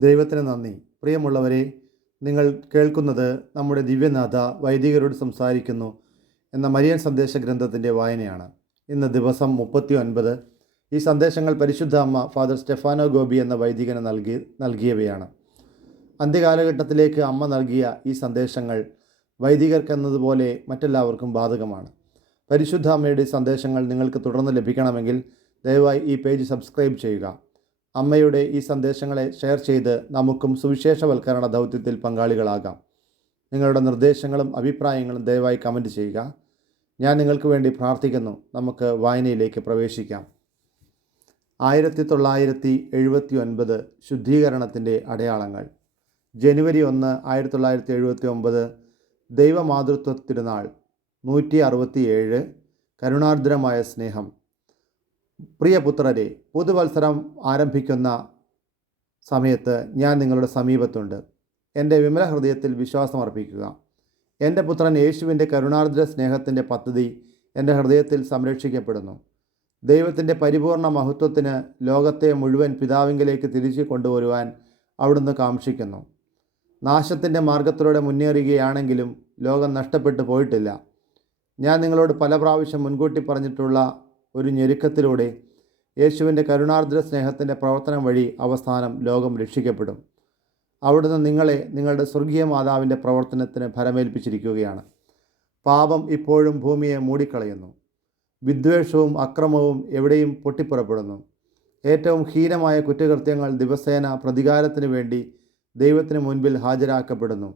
ദൈവത്തിന് നന്ദി. പ്രിയമുള്ളവരെ, നിങ്ങൾ കേൾക്കുന്നത് നമ്മുടെ ദിവ്യനാഥ വൈദികരോട് സംസാരിക്കുന്നു എന്ന മരിയൻ സന്ദേശ ഗ്രന്ഥത്തിൻ്റെ വായനയാണ്. ഇന്ന് ദിവസം 39. ഈ സന്ദേശങ്ങൾ പരിശുദ്ധ അമ്മ ഫാദർ സ്റ്റെഫാനോ ഗോപി എന്ന വൈദികന് നൽകിയവയാണ്. അന്ത്യകാലഘട്ടത്തിലേക്ക് അമ്മ നൽകിയ ഈ സന്ദേശങ്ങൾ വൈദികർക്കെന്നതുപോലെ മറ്റെല്ലാവർക്കും ബാധകമാണ്. പരിശുദ്ധ അമ്മയുടെ സന്ദേശങ്ങൾ നിങ്ങൾക്ക് തുടർന്ന് ലഭിക്കണമെങ്കിൽ ദയവായി ഈ പേജ് സബ്സ്ക്രൈബ് ചെയ്യുക. അമ്മയുടെ ഈ സന്ദേശങ്ങളെ ഷെയർ ചെയ്ത് നമുക്കും സുവിശേഷവൽക്കരണ ദൗത്യത്തിൽ പങ്കാളികളാകാം. നിങ്ങളുടെ നിർദ്ദേശങ്ങളും അഭിപ്രായങ്ങളും ദയവായി കമൻറ്റ് ചെയ്യുക. ഞാൻ നിങ്ങൾക്ക് വേണ്ടി പ്രാർത്ഥിക്കുന്നു. നമുക്ക് വായനയിലേക്ക് പ്രവേശിക്കാം. 1979 ശുദ്ധീകരണത്തിൻ്റെ അടയാളങ്ങൾ. ജനുവരി 1, 1979 ദൈവമാതൃത്വ തിരുനാൾ. 167 കരുണാർദ്രമായ സ്നേഹം. പ്രിയപുത്രരെ, പുതുവത്സരം ആരംഭിക്കുന്ന സമയത്ത് ഞാൻ നിങ്ങളുടെ സമീപത്തുണ്ട്. എൻ്റെ വിമല ഹൃദയത്തിൽ വിശ്വാസമർപ്പിക്കുക. എൻ്റെ പുത്രൻ യേശുവിൻ്റെ കരുണാർദ്ര സ്നേഹത്തിൻ്റെ പദ്ധതി എൻ്റെ ഹൃദയത്തിൽ സംരക്ഷിക്കപ്പെടുന്നു. ദൈവത്തിൻ്റെ പരിപൂർണ മഹത്വത്തിന് ലോകത്തെ മുഴുവൻ പിതാവിങ്കിലേക്ക് തിരിച്ചു കൊണ്ടുവരുവാൻ അവിടുന്ന് കാംക്ഷിക്കുന്നു. നാശത്തിൻ്റെ മാർഗത്തിലൂടെ മുന്നേറുകയാണെങ്കിലും ലോകം നഷ്ടപ്പെട്ടു പോയിട്ടില്ല. ഞാൻ നിങ്ങളോട് പല പ്രാവശ്യം മുൻകൂട്ടി പറഞ്ഞിട്ടുള്ള ഒരു ഞെരുക്കത്തിലൂടെ യേശുവിൻ്റെ കരുണാർദ്ര സ്നേഹത്തിൻ്റെ പ്രവർത്തനം വഴി അവസാനം ലോകം രക്ഷിക്കപ്പെടും. അവിടുന്ന് നിങ്ങളെ നിങ്ങളുടെ സ്വർഗീയ മാതാവിൻ്റെ പ്രവർത്തനത്തിന് ഫലമേൽപ്പിച്ചിരിക്കുകയാണ്. പാപം ഇപ്പോഴും ഭൂമിയെ മൂടിക്കളയുന്നു. വിദ്വേഷവും അക്രമവും എവിടെയും പൊട്ടിപ്പുറപ്പെടുന്നു. ഏറ്റവും ഹീനമായ കുറ്റകൃത്യങ്ങൾ ദിവസേന പ്രതികാരത്തിന് വേണ്ടി ദൈവത്തിന് മുൻപിൽ ഹാജരാക്കപ്പെടുന്നു.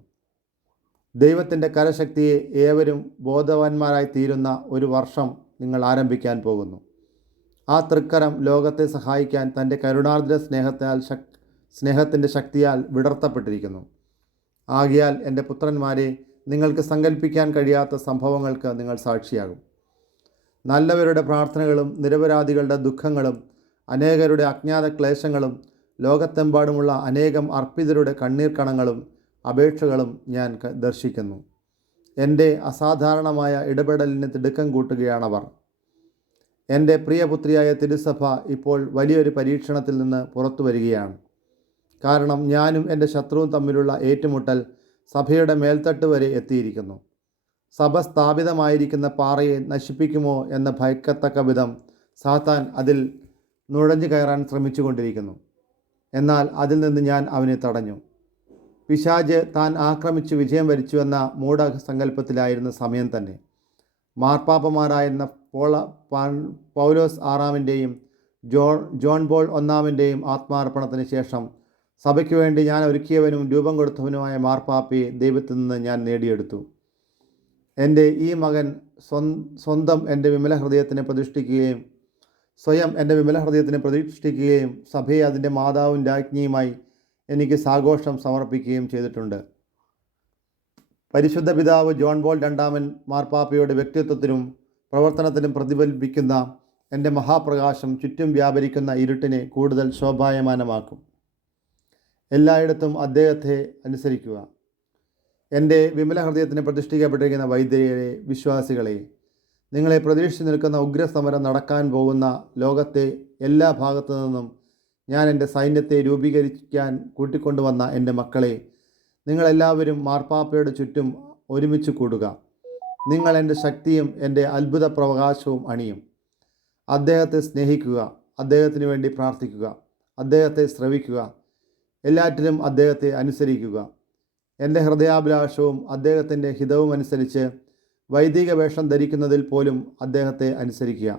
ദൈവത്തിൻ്റെ കരശക്തിയെ ഏവരും ബോധവാന്മാരായി തീരുന്ന ഒരു വർഷം നിങ്ങൾ ആരംഭിക്കാൻ പോകുന്നു. ആ തൃക്കരം ലോകത്തെ സഹായിക്കാൻ തൻ്റെ കരുണാർദ്ര സ്നേഹത്തിൻ്റെ ശക്തിയാൽ വിടർത്തപ്പെട്ടിരിക്കുന്നു. ആകയാൽ എൻ്റെ പുത്രന്മാരെ, നിങ്ങൾക്ക് സങ്കല്പിക്കാൻ കഴിയാത്ത സംഭവങ്ങൾക്ക് നിങ്ങൾ സാക്ഷിയാകും. നല്ലവരുടെ പ്രാർത്ഥനകളും നിരപരാധികളുടെ ദുഃഖങ്ങളും അനേകരുടെ അജ്ഞാത ക്ലേശങ്ങളും ലോകത്തെമ്പാടുമുള്ള അനേകം അർപ്പിതരുടെ കണ്ണീർ കണങ്ങളും അപേക്ഷകളും ഞാൻ ദർശിക്കുന്നു. എൻ്റെ അസാധാരണമായ ഇടപെടലിന് തിടുക്കം കൂട്ടുകയാണവർ. എൻ്റെ പ്രിയപുത്രിയായ തിരുസഭ ഇപ്പോൾ വലിയൊരു പരീക്ഷണത്തിൽ നിന്ന് പുറത്തു വരികയാണ്. കാരണം ഞാനും എൻ്റെ ശത്രുവും തമ്മിലുള്ള ഏറ്റുമുട്ടൽ സഭയുടെ മേൽത്തട്ട് വരെ എത്തിയിരിക്കുന്നു. സഭ സ്ഥാപിതമായിരിക്കുന്ന പാറയെ നശിപ്പിക്കുമോ എന്ന ഭയക്കത്തക്ക വിധം സാത്താൻ അതിൽ നുഴഞ്ഞു കയറാൻ ശ്രമിച്ചുകൊണ്ടിരിക്കുന്നു. എന്നാൽ അതിൽ നിന്ന് ഞാൻ അവനെ തടഞ്ഞു. പിശാച് താൻ ആക്രമിച്ചു വിജയം വരിച്ചുവെന്ന മൂഢസങ്കല്പത്തിലായിരുന്ന സമയം തന്നെ മാർപ്പാപ്പമാരായിരുന്ന പൗലോസ് 6-ൻ്റെയും ജോൺ പോൾ 1-ൻ്റെയും ആത്മാർപ്പണത്തിന് ശേഷം സഭയ്ക്ക് വേണ്ടി ഞാൻ ഒരുക്കിയവനും രൂപം കൊടുത്തവനുമായ മാർപ്പാപ്പയെ ദൈവത്തിൽ നിന്ന് ഞാൻ നേടിയെടുത്തു. എൻ്റെ ഈ മകൻ സ്വയം എൻ്റെ വിമല ഹൃദയത്തിനെ പ്രതിഷ്ഠിക്കുകയും സഭയെ അതിൻ്റെ മാതാവും രാജ്ഞിയുമായി എനിക്ക് സാഘോഷം സമർപ്പിക്കുകയും ചെയ്തിട്ടുണ്ട്. പരിശുദ്ധ പിതാവ് ജോൺ പോൾ 2 മാർപ്പാപ്പയുടെ വ്യക്തിത്വത്തിനും പ്രവർത്തനത്തിനും പ്രതിഫലിപ്പിക്കുന്ന എൻ്റെ മഹാപ്രകാശം ചുറ്റും വ്യാപരിക്കുന്ന ഇരുട്ടിനെ കൂടുതൽ ശോഭായമാനമാക്കും. എല്ലായിടത്തും അദ്ദേഹത്തെ അനുസരിക്കുക. എൻ്റെ വിമല ഹൃദയത്തിന് പ്രതിഷ്ഠിക്കപ്പെട്ടിരിക്കുന്ന വൈദ്യരെ, വിശ്വാസികളെ, നിങ്ങളെ പ്രതീക്ഷിച്ച് നിൽക്കുന്ന ഉഗ്രസമരം നടക്കാൻ പോകുന്ന ലോകത്തെ എല്ലാ ഭാഗത്തു നിന്നും ഞാൻ എൻ്റെ സൈന്യത്തെ രൂപീകരിക്കാൻ കൂട്ടിക്കൊണ്ടുവന്ന എൻ്റെ മക്കളെ, നിങ്ങളെല്ലാവരും മാർപ്പാപ്പയുടെ ചുറ്റും ഒരുമിച്ച് കൂടുക. നിങ്ങൾ എൻ്റെ ശക്തിയും എൻ്റെ അത്ഭുത പ്രകാശവും അണിയും. അദ്ദേഹത്തെ സ്നേഹിക്കുക, അദ്ദേഹത്തിന് വേണ്ടി പ്രാർത്ഥിക്കുക, അദ്ദേഹത്തെ ശ്രവിക്കുക, എല്ലാറ്റിലും അദ്ദേഹത്തെ അനുസരിക്കുക. എൻ്റെ ഹൃദയാഭിലാഷവും അദ്ദേഹത്തിൻ്റെ ഹിതവും അനുസരിച്ച് വൈദിക വേഷം ധരിക്കുന്നതിൽ പോലും അദ്ദേഹത്തെ അനുസരിക്കുക.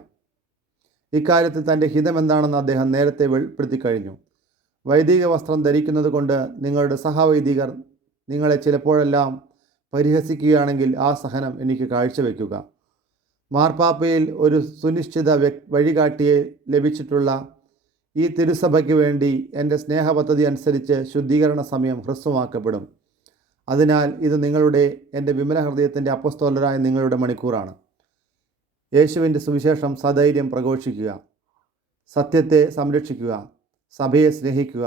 ഇക്കാര്യത്തിൽ തൻ്റെ ഹിതമെന്താണെന്ന് അദ്ദേഹം നേരത്തെ വെളിപ്പെടുത്തി കഴിഞ്ഞു. വൈദിക വസ്ത്രം ധരിക്കുന്നത് കൊണ്ട് നിങ്ങളുടെ സഹവൈദികർ നിങ്ങളെ ചിലപ്പോഴെല്ലാം പരിഹസിക്കുകയാണെങ്കിൽ ആ സഹനം എനിക്ക് കാഴ്ചവെക്കുക. മാർപ്പാപ്പയിൽ ഒരു സുനിശ്ചിത വഴികാട്ടിയെ ലഭിച്ചിട്ടുള്ള ഈ തിരുസഭയ്ക്ക് വേണ്ടി എൻ്റെ സ്നേഹപദ്ധതി അനുസരിച്ച് ശുദ്ധീകരണ സമയം ഹ്രസ്വമാക്കപ്പെടും. അതിനാൽ ഇത് എൻ്റെ വിമല ഹൃദയത്തിൻ്റെ അപ്പസ്തോലരായ നിങ്ങളുടെ മണിക്കൂറാണ്. യേശുവിൻ്റെ സുവിശേഷം സധൈര്യം പ്രഘോഷിക്കുക, സത്യത്തെ സംരക്ഷിക്കുക, സഭയെ സ്നേഹിക്കുക,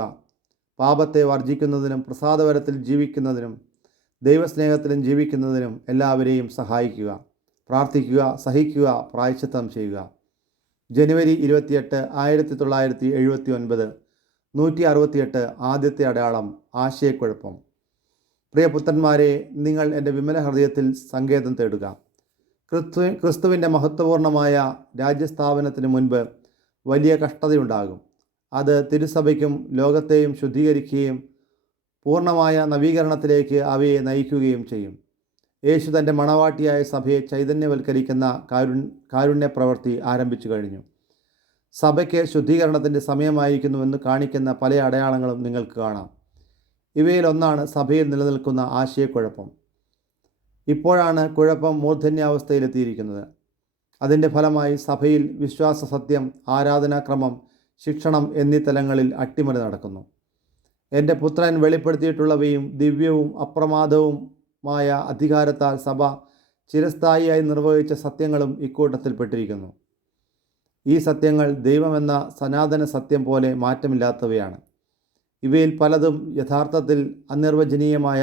പാപത്തെ വർജിക്കുന്നതിനും പ്രസാദപരത്തിൽ ജീവിക്കുന്നതിനും ദൈവസ്നേഹത്തിലും ജീവിക്കുന്നതിനും എല്ലാവരെയും സഹായിക്കുക. പ്രാർത്ഥിക്കുക, സഹിക്കുക, പ്രായശ്ചിത്തം ചെയ്യുക. ജനുവരി 28, 1979 168 ആദ്യത്തെ അടയാളം ആശയക്കുഴപ്പം. പ്രിയപുത്രന്മാരെ, നിങ്ങൾ എൻ്റെ വിമല ഹൃദയത്തിൽ സങ്കേതം തേടുക. ക്രിസ്തുവിൻ്റെ മഹത്വപൂർണമായ രാജ്യസ്ഥാപനത്തിന് മുൻപ് വലിയ കഷ്ടതയുണ്ടാകും. അത് തിരുസഭയ്ക്കും ലോകത്തെയും ശുദ്ധീകരിക്കുകയും പൂർണ്ണമായ നവീകരണത്തിലേക്ക് അവയെ നയിക്കുകയും ചെയ്യും. യേശു തൻ്റെ മണവാട്ടിയായ സഭയെ ചൈതന്യവൽക്കരിക്കുന്ന കാരുണ്യ പ്രവൃത്തി ആരംഭിച്ചു കഴിഞ്ഞു. സഭയ്ക്ക് ശുദ്ധീകരണത്തിൻ്റെ സമയമായിരിക്കുന്നുവെന്ന് കാണിക്കുന്ന പല അടയാളങ്ങളും നിങ്ങൾക്ക് കാണാം. ഇവയിലൊന്നാണ് സഭയിൽ നിലനിൽക്കുന്ന ആശയക്കുഴപ്പം. ഇപ്പോഴാണ് കുഴപ്പം മൂർധന്യാവസ്ഥയിലെത്തിയിരിക്കുന്നത്. അതിൻ്റെ ഫലമായി സഭയിൽ വിശ്വാസ സത്യം, ആരാധനാക്രമം, ശിക്ഷണം എന്നീ തലങ്ങളിൽ അട്ടിമറി നടക്കുന്നു. എൻ്റെ പുത്രൻ വെളിപ്പെടുത്തിയിട്ടുള്ളവയും ദിവ്യവും അപ്രമാദവുമായ അധികാരത്താൽ സഭ ചിരസ്ഥായിയായി നിർവഹിച്ച സത്യങ്ങളും ഇക്കൂട്ടത്തിൽപ്പെട്ടിരിക്കുന്നു. ഈ സത്യങ്ങൾ ദൈവമെന്ന സനാതന സത്യം പോലെ മാറ്റമില്ലാത്തവയാണ്. ഇവയിൽ പലതും യഥാർത്ഥത്തിൽ അനിർവചനീയമായ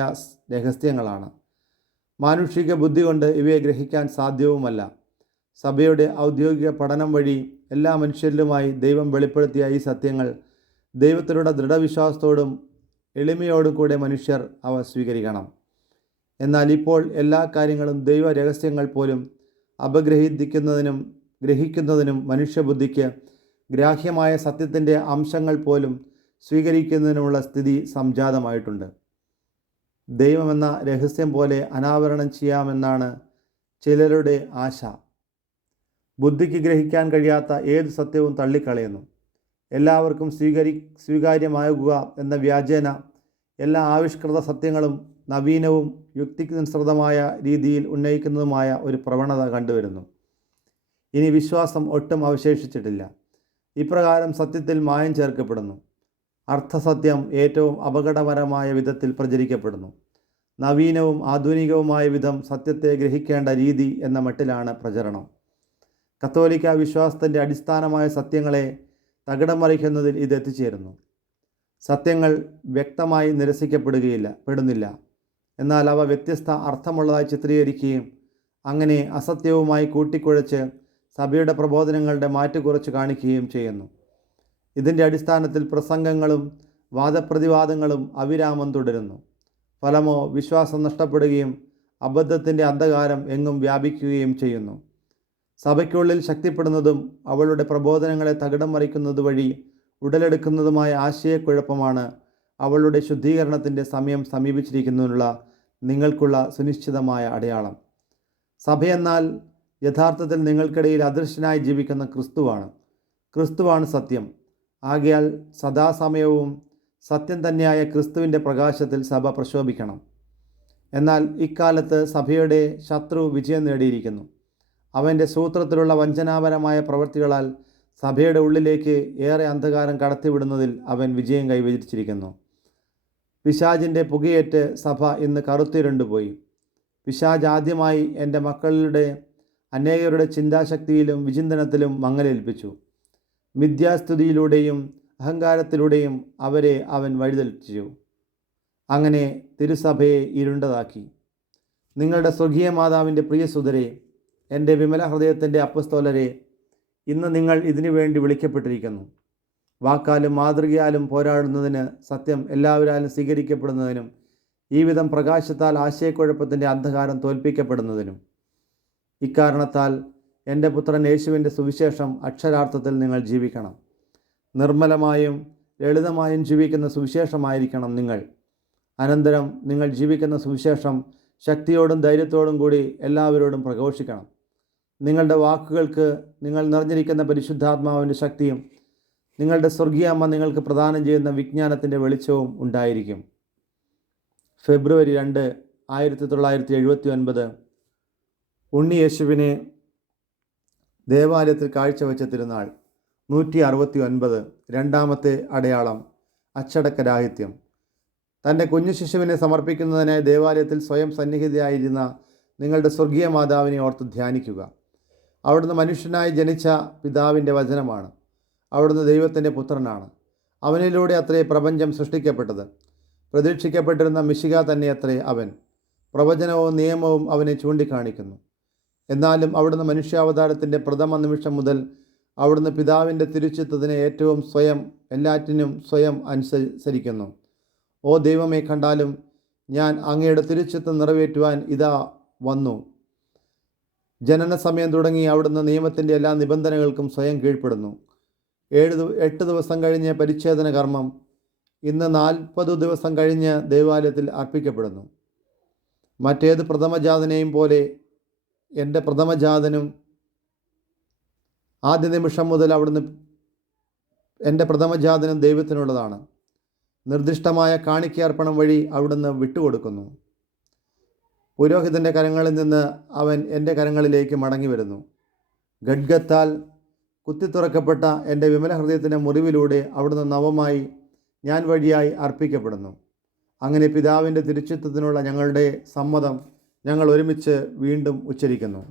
രഹസ്യങ്ങളാണ്. മാനുഷിക ബുദ്ധി കൊണ്ട് ഇവയെ ഗ്രഹിക്കാൻ സാധ്യവുമല്ല. സഭയുടെ ഔദ്യോഗിക പഠനം വഴി എല്ലാ മനുഷ്യരിലുമായി ദൈവം വെളിപ്പെടുത്തിയ ഈ സത്യങ്ങൾ ദൈവത്തിലുള്ള ദൃഢവിശ്വാസത്തോടും എളിമയോടും കൂടെ മനുഷ്യർ അവ സ്വീകരിക്കണം. എന്നാൽ ഇപ്പോൾ എല്ലാ കാര്യങ്ങളും ദൈവ രഹസ്യങ്ങൾ പോലും അപഗ്രഹിക്കുന്നതിനും ഗ്രഹിക്കുന്നതിനും മനുഷ്യബുദ്ധിക്ക് ഗ്രാഹ്യമായ സത്യത്തിൻ്റെ അംശങ്ങൾ പോലും സ്വീകരിക്കുന്നതിനുമുള്ള സ്ഥിതി സംജാതമായിട്ടുണ്ട്. ദൈവമെന്ന രഹസ്യം പോലെ അനാവരണം ചെയ്യാമെന്നാണ് ചിലരുടെ ആശ. ബുദ്ധിക്ക് ഗ്രഹിക്കാൻ കഴിയാത്ത ഏത് സത്യവും തള്ളിക്കളയുന്നു. എല്ലാവർക്കും സ്വീകാര്യമാകുക എന്ന വ്യാജേന എല്ലാ ആവിഷ്കൃത സത്യങ്ങളും നവീനവും യുക്തിക്കനുസൃതമായ രീതിയിൽ ഉന്നയിക്കുന്നതുമായ ഒരു പ്രവണത കണ്ടുവരുന്നു. ഇനി വിശ്വാസം ഒട്ടും അവശേഷിച്ചിട്ടില്ല. ഇപ്രകാരം സത്യത്തിൽ മായം ചേർക്കപ്പെടുന്നു. അർത്ഥസത്യം ഏറ്റവും അപകടകരമായ വിധത്തിൽ പ്രചരിക്കപ്പെടുന്നു. നവീനവും ആധുനികവുമായ വിധം സത്യത്തെ ഗ്രഹിക്കേണ്ട രീതി എന്ന മട്ടിലാണ് പ്രചരണം. കത്തോലിക്ക വിശ്വാസത്തിൻ്റെ അടിസ്ഥാനമായ സത്യങ്ങളെ തകിടം മറിക്കുന്നതിൽ ഇത് എത്തിച്ചേരുന്നു. സത്യങ്ങൾ വ്യക്തമായി നിരസിക്കപ്പെടുന്നില്ല. എന്നാൽ അവ വ്യത്യസ്ത അർത്ഥമുള്ളതായി ചിത്രീകരിക്കുകയും അങ്ങനെ അസത്യവുമായി കൂട്ടിക്കുഴച്ച് സഭയുടെ പ്രബോധനങ്ങളുടെ മാറ്റുകുറച്ച് കാണിക്കുകയും ചെയ്യുന്നു. ഇതിൻ്റെ അടിസ്ഥാനത്തിൽ പ്രസംഗങ്ങളും വാദപ്രതിവാദങ്ങളും അവിരാമം തുടരുന്നു. ഫലമോ വിശ്വാസം നഷ്ടപ്പെടുകയും അബദ്ധത്തിൻ്റെ അന്ധകാരം എങ്ങും വ്യാപിക്കുകയും ചെയ്യുന്നു. സഭയ്ക്കുള്ളിൽ ശക്തിപ്പെടുന്നതും അവളുടെ പ്രബോധനങ്ങളെ തകിടം മറിക്കുന്നത് വഴി ഉടലെടുക്കുന്നതുമായ ആശയക്കുഴപ്പമാണ് അവളുടെ ശുദ്ധീകരണത്തിൻ്റെ സമയം സമീപിച്ചിരിക്കുന്നതിനുള്ള നിങ്ങൾക്കുള്ള സുനിശ്ചിതമായ അടയാളം. സഭയെന്നാൽ യഥാർത്ഥത്തിൽ നിങ്ങൾക്കിടയിൽ അദൃശ്യനായി ജീവിക്കുന്ന ക്രിസ്തുവാണ് സത്യം. ആകയാൽ സദാസമയവും സത്യം തന്നെയായ ക്രിസ്തുവിൻ്റെ പ്രകാശത്തിൽ സഭ പ്രശോഭിക്കണം. എന്നാൽ ഇക്കാലത്ത് സഭയുടെ ശത്രു വിജയം നേടിയിരിക്കുന്നു. അവൻ്റെ സൂത്രത്തിലുള്ള വഞ്ചനാപരമായ പ്രവൃത്തികളാൽ സഭയുടെ ഉള്ളിലേക്ക് ഏറെ അന്ധകാരം കടത്തിവിടുന്നതിൽ അവൻ വിജയം കൈവരിച്ചിരിക്കുന്നു. പിശാചിൻ്റെ പുകയേറ്റ് സഭ ഇന്ന് കറുത്തിരുണ്ടുപോയി. പിശാച് ആദ്യമായി എൻ്റെ മക്കളുടെ അനേകരുടെ ചിന്താശക്തിയിലും വിചിന്തനത്തിലും മങ്ങലേൽപ്പിച്ചു. മിഥ്യാസ്തുതിയിലൂടെയും അഹങ്കാരത്തിലൂടെയും അവരെ അവൻ വഴിതെറ്റിച്ചു. അങ്ങനെ തിരുസഭയെ ഇരുണ്ടതാക്കി. നിങ്ങളുടെ സ്വർഗീയ മാതാവിൻ്റെ പ്രിയസുതരെ, എൻ്റെ വിമല ഹൃദയത്തിൻ്റെ അപ്പസ്തോലരെ, ഇന്ന് നിങ്ങൾ ഇതിനു വേണ്ടി വിളിക്കപ്പെട്ടിരിക്കുന്നു. വാക്കാലും മാതൃകയാലും പോരാടുന്നതിന്, സത്യം എല്ലാവരാലും സ്വീകരിക്കപ്പെടുന്നതിനും ഈ വിധം പ്രകാശത്താൽ ആശയക്കുഴപ്പത്തിൻ്റെ അന്ധകാരം തോൽപ്പിക്കപ്പെടുന്നതിനും. ഇക്കാരണത്താൽ എൻ്റെ പുത്രൻ യേശുവിൻ്റെ സുവിശേഷം അക്ഷരാർത്ഥത്തിൽ നിങ്ങൾ ജീവിക്കണം. നിർമ്മലമായും ലളിതമായും ജീവിക്കുന്ന സുവിശേഷമായിരിക്കണം നിങ്ങൾ. അനന്തരം നിങ്ങൾ ജീവിക്കുന്ന സുവിശേഷം ശക്തിയോടും ധൈര്യത്തോടും കൂടി എല്ലാവരോടും പ്രഘോഷിക്കണം. നിങ്ങളുടെ വാക്കുകൾക്ക് നിങ്ങൾ നിറഞ്ഞിരിക്കുന്ന പരിശുദ്ധാത്മാവിൻ്റെ ശക്തിയും നിങ്ങളുടെ സ്വർഗീയ അമ്മ നിങ്ങൾക്ക് പ്രദാനം ചെയ്യുന്ന വിജ്ഞാനത്തിൻ്റെ വെളിച്ചവും ഉണ്ടായിരിക്കും. ഫെബ്രുവരി 2, 1979 ഉണ്ണി യേശുവിനെ ദേവാലയത്തിൽ കാഴ്ചവെച്ച തിരുനാൾ. 169 രണ്ടാമത്തെ അടയാളം അച്ചടക്കരാഹിത്യം. തൻ്റെ കുഞ്ഞു ശിശുവിനെ സമർപ്പിക്കുന്നതിനായി ദേവാലയത്തിൽ സ്വയം സന്നിഹിതയായിരുന്ന നിങ്ങളുടെ സ്വർഗീയ മാതാവിനെ ഓർത്ത് ധ്യാനിക്കുക. അവിടുന്ന് മനുഷ്യനായി ജനിച്ച പിതാവിൻ്റെ വചനമാണ്. അവിടുന്ന് ദൈവത്തിൻ്റെ പുത്രനാണ്. അവനിലൂടെ അത്രേ പ്രപഞ്ചം സൃഷ്ടിക്കപ്പെട്ടത്. പ്രതീക്ഷിക്കപ്പെട്ടിരുന്ന മിശിഹ തന്നെ അത്രേ അവൻ. പ്രവചനവും നിയമവും അവനെ ചൂണ്ടിക്കാണിക്കുന്നു. എന്നാലും അവിടുന്ന് മനുഷ്യാവതാരത്തിൻ്റെ പ്രഥമ നിമിഷം മുതൽ അവിടുന്ന് പിതാവിൻ്റെ തിരുച്ചിത്തത്തിന് ഏറ്റവും എല്ലാറ്റിനും സ്വയം അനുസരിക്കുന്നു. ഓ ദൈവമേ, കണ്ടാലും ഞാൻ അങ്ങയുടെ തിരുച്ചിത്തം നിറവേറ്റുവാൻ ഇതാ വന്നു. ജനന സമയം തുടങ്ങി അവിടുന്ന് നിയമത്തിൻ്റെ എല്ലാ നിബന്ധനകൾക്കും സ്വയം കീഴ്പ്പെടുന്നു. 8 ദിവസം കഴിഞ്ഞ് പരിച്ഛേദന കർമ്മം ഇന്ന് 40 ദിവസം കഴിഞ്ഞ് ദേവാലയത്തിൽ അർപ്പിക്കപ്പെടുന്നു. മറ്റേത് പ്രഥമജാതനെയും പോലെ എൻ്റെ പ്രഥമജാതനും ആദ്യ നിമിഷം മുതൽ എൻ്റെ പ്രഥമജാതനും ദൈവത്തിനുള്ളതാണ്. നിർദ്ദിഷ്ടമായ കാണിക്കയർപ്പണം വഴി അവിടുന്ന് വിട്ടുകൊടുക്കുന്നു. പുരോഹിതൻ്റെ കരങ്ങളിൽ നിന്ന് അവൻ എൻ്റെ കരങ്ങളിലേക്ക് മടങ്ങി വരുന്നു. ഖഡ്ഗത്താൽ കുത്തിത്തുറക്കപ്പെട്ട എൻ്റെ വിമല ഹൃദയത്തിൻ്റെ മുറിവിലൂടെ അവിടുന്ന് നവമായി ഞാൻ വഴിയായി അർപ്പിക്കപ്പെടുന്നു. അങ്ങനെ പിതാവിൻ്റെ തിരുച്ചിത്തത്തിനുള്ള ഞങ്ങളുടെ സമ്മതം ഞങ്ങൾ ഒരുമിച്ച് വീണ്ടും ഉച്ചരിക്കുന്നു.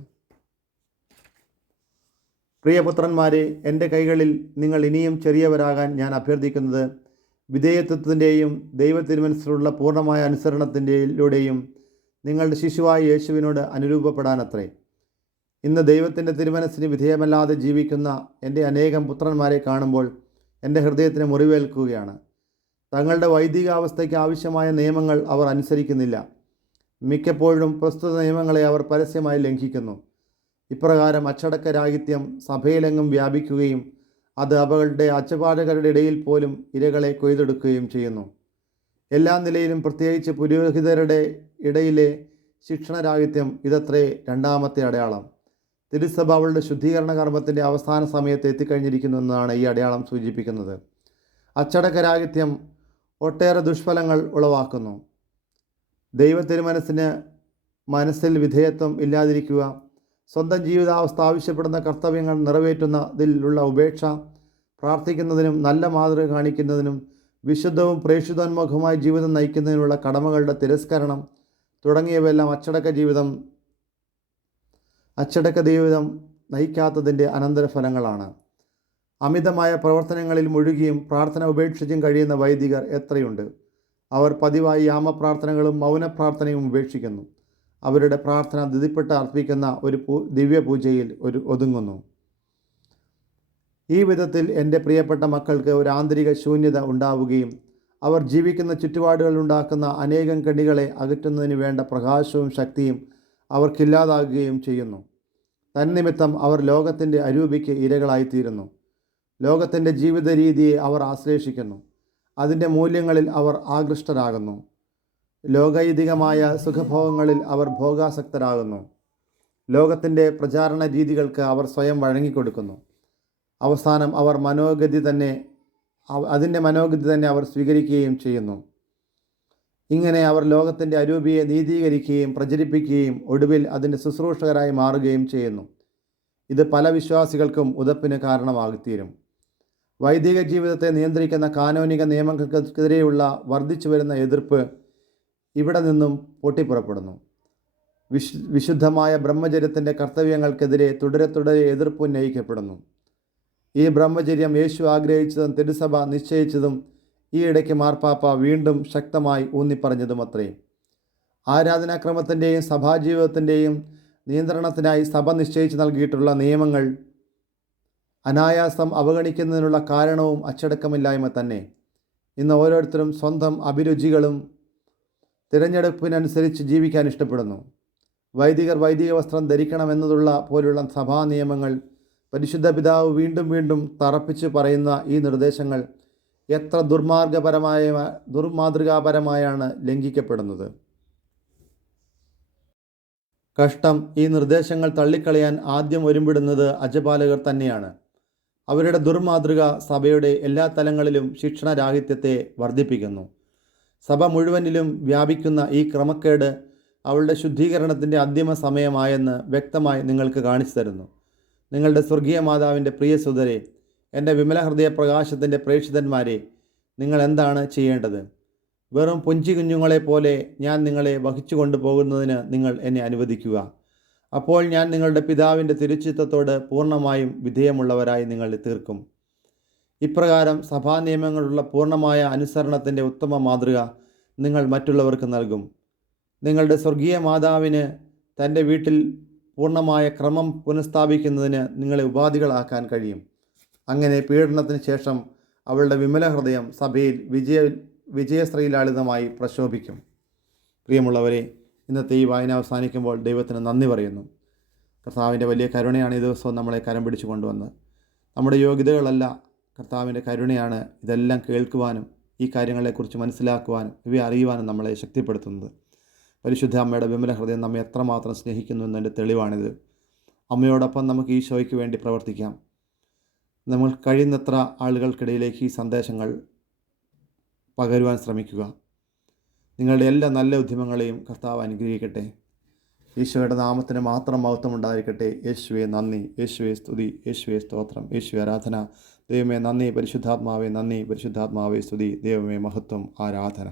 പ്രിയപുത്രന്മാരെ, എൻ്റെ കൈകളിൽ നിങ്ങൾ ഇനിയും ചെറിയവരാകാൻ ഞാൻ അഭ്യർത്ഥിക്കുന്നത് വിധേയത്വത്തിൻ്റെയും ദൈവത്തിരുമനസ്സിലുള്ള പൂർണ്ണമായ അനുസരണത്തിൻ്റെയിലൂടെയും നിങ്ങളുടെ ശിശുവായ യേശുവിനോട് അനുരൂപപ്പെടാനത്രേ. ഇന്ന് ദൈവത്തിൻ്റെ തിരുമനസ്സിന് വിധേയമല്ലാതെ ജീവിക്കുന്ന എൻ്റെ അനേകം പുത്രന്മാരെ കാണുമ്പോൾ എൻ്റെ ഹൃദയത്തിന് മുറിവേൽക്കുകയാണ്. തങ്ങളുടെ വൈദികാവസ്ഥയ്ക്ക് ആവശ്യമായ നിയമങ്ങൾ അവർ അനുസരിക്കുന്നില്ല. മിക്കപ്പോഴും പ്രസ്തുത നിയമങ്ങളെ അവർ പരസ്യമായി ലംഘിക്കുന്നു. ഇപ്രകാരം അച്ചടക്ക രാഹിത്യം സഭയിലെങ്ങും വ്യാപിക്കുകയും അത് അവകളുടെ അച്ചപാടകരുടെ ഇടയിൽ പോലും ഇരകളെ കൊയ്തെടുക്കുകയും ചെയ്യുന്നു. എല്ലാ നിലയിലും, പ്രത്യേകിച്ച് പുരോഹിതരുടെ ഇടയിലെ ശിക്ഷണരാഹിത്യം ഇതത്രേ രണ്ടാമത്തെ അടയാളം. തിരുസഭ അവളുടെ ശുദ്ധീകരണ കർമ്മത്തിൻ്റെ അവസാന സമയത്ത് എത്തിക്കഴിഞ്ഞിരിക്കുന്നു എന്നാണ് ഈ അടയാളം സൂചിപ്പിക്കുന്നത്. അച്ചടക്കരാഹിത്യം ഒട്ടേറെ ദുഷ്ഫലങ്ങൾ ഉളവാക്കുന്നു. ദൈവത്തിരുമനസ്സിന് മനസ്സിൽ വിധേയത്വം ഇല്ലാതിരിക്കുക, സ്വന്തം ജീവിതാവസ്ഥ ആവശ്യപ്പെടുന്ന കർത്തവ്യങ്ങൾ നിറവേറ്റുന്നതിലുള്ള ഉപേക്ഷ, പ്രാർത്ഥിക്കുന്നതിനും നല്ല മാതൃക കാണിക്കുന്നതിനും വിശുദ്ധവും പ്രേക്ഷിതോന്മുഖമായ ജീവിതം നയിക്കുന്നതിനുള്ള കടമകളുടെ തിരസ്കരണം തുടങ്ങിയവയെല്ലാം അച്ചടക്ക ജീവിതം നയിക്കാത്തതിൻ്റെ അനന്തരഫലങ്ങളാണ്. അമിതമായ പ്രവർത്തനങ്ങളിൽ മുഴുകിയും പ്രാർത്ഥന ഉപേക്ഷിച്ചും കഴിയുന്ന വൈദികർ എത്രയുണ്ട്. അവർ പതിവായി യാമപ്രാർത്ഥനകളും മൗനപ്രാർത്ഥനയും ഉപേക്ഷിക്കുന്നു. അവരുടെ പ്രാർത്ഥന ധിതിപ്പെട്ട് അർപ്പിക്കുന്ന ഒരു ദിവ്യപൂജയിൽ ഒതുങ്ങുന്നു. ഈ വിധത്തിൽ എൻ്റെ പ്രിയപ്പെട്ട മക്കൾക്ക് ഒരു ആന്തരിക ശൂന്യത ഉണ്ടാവുകയും അവർ ജീവിക്കുന്ന ചുറ്റുപാടുകളിലുണ്ടാക്കുന്ന അനേകം കെണികളെ അകറ്റുന്നതിന് വേണ്ട പ്രകാശവും ശക്തിയും അവർക്കില്ലാതാകുകയും ചെയ്യുന്നു. തന്നിമിത്തം അവർ ലോകത്തിൻ്റെ അരൂപിക്ക് ഇരകളായിത്തീരുന്നു. ലോകത്തിൻ്റെ ജീവിത രീതിയെ അവർ ആശ്ലേഷിക്കുന്നു. അതിൻ്റെ മൂല്യങ്ങളിൽ അവർ ആകൃഷ്ടരാകുന്നു. ലോകൈതികമായ സുഖഭോഗങ്ങളിൽ അവർ ഭോഗാസക്തരാകുന്നു. ലോകത്തിൻ്റെ പ്രചാരണ രീതികൾക്ക് അവർ സ്വയം വഴങ്ങിക്കൊടുക്കുന്നു. അവസാനം അതിൻ്റെ മനോഗതി തന്നെ അവർ സ്വീകരിക്കുകയും ചെയ്യുന്നു. ഇങ്ങനെ അവർ ലോകത്തിൻ്റെ അരൂപിയെ നീതീകരിക്കുകയും പ്രചരിപ്പിക്കുകയും ഒടുവിൽ അതിൻ്റെ ശുശ്രൂഷകരായി മാറുകയും ചെയ്യുന്നു. ഇത് പല വിശ്വാസികൾക്കും ഉതപ്പിന് കാരണമായിത്തീരും. വൈദിക ജീവിതത്തെ നിയന്ത്രിക്കുന്ന കാനോനിക നിയമങ്ങൾക്കെതിരെയുള്ള വർദ്ധിച്ചു വരുന്ന എതിർപ്പ് ഇവിടെ നിന്നും പൊട്ടിപ്പുറപ്പെടുന്നു. വിശുദ്ധമായ ബ്രഹ്മചര്യത്തിൻ്റെ കർത്തവ്യങ്ങൾക്കെതിരെ തുടരെ എതിർപ്പ് ഉന്നയിക്കപ്പെടുന്നു. ഈ ബ്രഹ്മചര്യം യേശു ആഗ്രഹിച്ചതും തിരുസഭ നിശ്ചയിച്ചതും ഈ ഇടയ്ക്ക് മാർപ്പാപ്പ വീണ്ടും ശക്തമായി ഊന്നിപ്പറഞ്ഞതും അത്രേ. ആരാധനാക്രമത്തിൻ്റെയും സഭാജീവിതത്തിൻ്റെയും നിയന്ത്രണത്തിനായി സഭ നിശ്ചയിച്ച് നൽകിയിട്ടുള്ള നിയമങ്ങൾ അനായാസം അവഗണിക്കുന്നതിനുള്ള കാരണവും അച്ചടക്കമില്ലായ്മ തന്നെ. ഇന്ന് ഓരോരുത്തരും സ്വന്തം അഭിരുചികളും തിരഞ്ഞെടുപ്പിനനുസരിച്ച് ജീവിക്കാൻ ഇഷ്ടപ്പെടുന്നു. വൈദികർ വൈദിക വസ്ത്രം ധരിക്കണമെന്നതുള്ള പോലുള്ള സഭാ നിയമങ്ങൾ പരിശുദ്ധ പിതാവ് വീണ്ടും തറപ്പിച്ച് പറയുന്ന ഈ നിർദ്ദേശങ്ങൾ എത്ര ദുർമാതൃകാപരമായാണ് ലംഘിക്കപ്പെടുന്നത്. കഷ്ടം, ഈ നിർദ്ദേശങ്ങൾ തള്ളിക്കളയാൻ ആദ്യം ഒരുമ്പിടുന്നത് അജപാലകർ തന്നെയാണ്. അവരുടെ ദുർമാതൃക സഭയുടെ എല്ലാ തലങ്ങളിലും ശിക്ഷണരാഹിത്യത്തെ വർദ്ധിപ്പിക്കുന്നു. സഭ മുഴുവനിലും വ്യാപിക്കുന്ന ഈ ക്രമക്കേട് അവളുടെ ശുദ്ധീകരണത്തിൻ്റെ അന്തിമ സമയമായെന്ന് വ്യക്തമായി നിങ്ങൾക്ക് കാണിച്ചു തരുന്നു. നിങ്ങളുടെ സ്വർഗീയ മാതാവിൻ്റെ പ്രിയ സുതരെ, എൻ്റെ വിമല ഹൃദയ പ്രകാശത്തിൻ്റെ പ്രേക്ഷിതന്മാരെ, നിങ്ങൾ എന്താണ് ചെയ്യേണ്ടത്? വെറും പുഞ്ചി കുഞ്ഞുങ്ങളെപ്പോലെ ഞാൻ നിങ്ങളെ വഹിച്ചു കൊണ്ടുപോകുന്നതിന് നിങ്ങൾ എന്നെ അനുവദിക്കുക. അപ്പോൾ ഞാൻ നിങ്ങളുടെ പിതാവിൻ്റെ തിരുച്ചിത്തത്തോട് പൂർണ്ണമായും വിധേയമുള്ളവരായി നിങ്ങളെ തീർക്കും. ഇപ്രകാരം സഭാ നിയമങ്ങളുള്ള പൂർണ്ണമായ അനുസരണത്തിൻ്റെ ഉത്തമ മാതൃക നിങ്ങൾ മറ്റുള്ളവർക്ക് നൽകും. നിങ്ങളുടെ സ്വർഗീയ മാതാവിന് തൻ്റെ വീട്ടിൽ പൂർണ്ണമായ ക്രമം പുനഃസ്ഥാപിക്കുന്നതിന് നിങ്ങളെ ഉപാധികളാക്കാൻ കഴിയും. അങ്ങനെ പീഡനത്തിന് ശേഷം അവളുടെ വിമല ഹൃദയം സഭയിൽ വിജയശ്രീലാളിതമായി പ്രശോഭിക്കും. പ്രിയമുള്ളവരെ, ഇന്നത്തെ ഈ വായന അവസാനിക്കുമ്പോൾ ദൈവത്തിന് നന്ദി പറയുന്നു. കർത്താവിൻ്റെ വലിയ കരുണയാണ് ഈ ദിവസവും നമ്മളെ കരം പിടിച്ചു കൊണ്ടുവന്നത്. നമ്മുടെ യോഗ്യതകളല്ല, കർത്താവിൻ്റെ കരുണയാണ് ഇതെല്ലാം കേൾക്കുവാനും ഈ കാര്യങ്ങളെക്കുറിച്ച് മനസ്സിലാക്കുവാനും ഇവയെ അറിയുവാനും നമ്മളെ ശക്തിപ്പെടുത്തുന്നത്. പരിശുദ്ധ അമ്മയുടെ വിമല ഹൃദയം നമ്മെ എത്രമാത്രം സ്നേഹിക്കുന്നു എന്നതിൻ്റെ തെളിവാണിത്. അമ്മയോടൊപ്പം നമുക്ക് ഈശോയ്ക്ക് വേണ്ടി പ്രവർത്തിക്കാം. നമ്മൾ കഴിയുന്നത്ര ആളുകൾക്കിടയിലേക്ക് ഈ സന്ദേശങ്ങൾ പകരുവാൻ ശ്രമിക്കുക. നിങ്ങളുടെ എല്ലാ നല്ല ഉദ്യമങ്ങളെയും കർത്താവ് അനുഗ്രഹിക്കട്ടെ. ഈശോയുടെ നാമത്തിന് മാത്രം മഹത്വം ഉണ്ടായിരിക്കട്ടെ. യേശുവെ നന്ദി, യേശുവെ സ്തുതി, യേശുവെ സ്തോത്രം, യേശുവെ ആരാധന. ദൈവമേ നന്ദി, പരിശുദ്ധാത്മാവേ നന്ദി, പരിശുദ്ധാത്മാവേ സ്തുതി, ദൈവമേ മഹത്വം, ആരാധന.